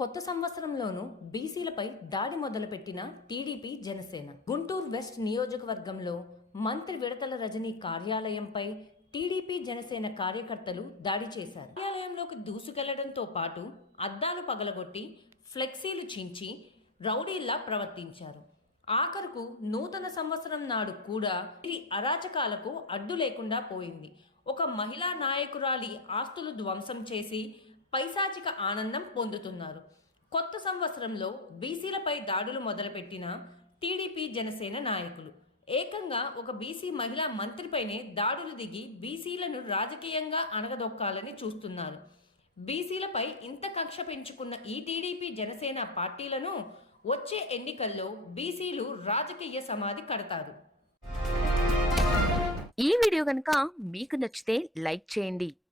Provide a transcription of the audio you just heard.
కొత్త సంవత్సరంలోనూ బీసీలపై దాడి మొదలుపెట్టిన టీడీపీ జనసేన. గుంటూరు వెస్ట్ నియోజకవర్గంలో మంత్రి విడతల రజనీ కార్యాలయంపై టీడీపీ జనసేన కార్యకర్తలు దాడి చేశారు. కార్యాలయంలోకి దూసుకెళ్ళడంతో పాటు అద్దాలు పగలగొట్టి ఫ్లెక్సీలు చించి రౌడీల్లా ప్రవర్తించారు. ఆఖరుకు నూతన సంవత్సరం నాడు కూడా ఈ అరాచకాలకు అడ్డు లేకుండా పోయింది. ఒక మహిళా నాయకురాలి ఆస్తులు ధ్వంసం చేసి పైశాచిక ఆనందం పొందుతున్నారు. కొత్త సంవత్సరంలో బీసీలపై దాడులు మొదలుపెట్టిన టీడీపీ జనసేన నాయకులు. ఏకంగా ఒక బీసీ మహిళా మంత్రిపైనే దాడులు దిగి బీసీలను రాజకీయంగా అణగదొక్కాలని చూస్తున్నారు. బీసీలపై ఇంత కక్ష పెంచుకున్న ఈ టీడీపీ జనసేన పార్టీలను వచ్చే ఎన్నికల్లో బీసీలు రాజకీయ సమాధి కడతారు. ఈ వీడియో కనుక మీకు నచ్చితే లైక్ చేయండి.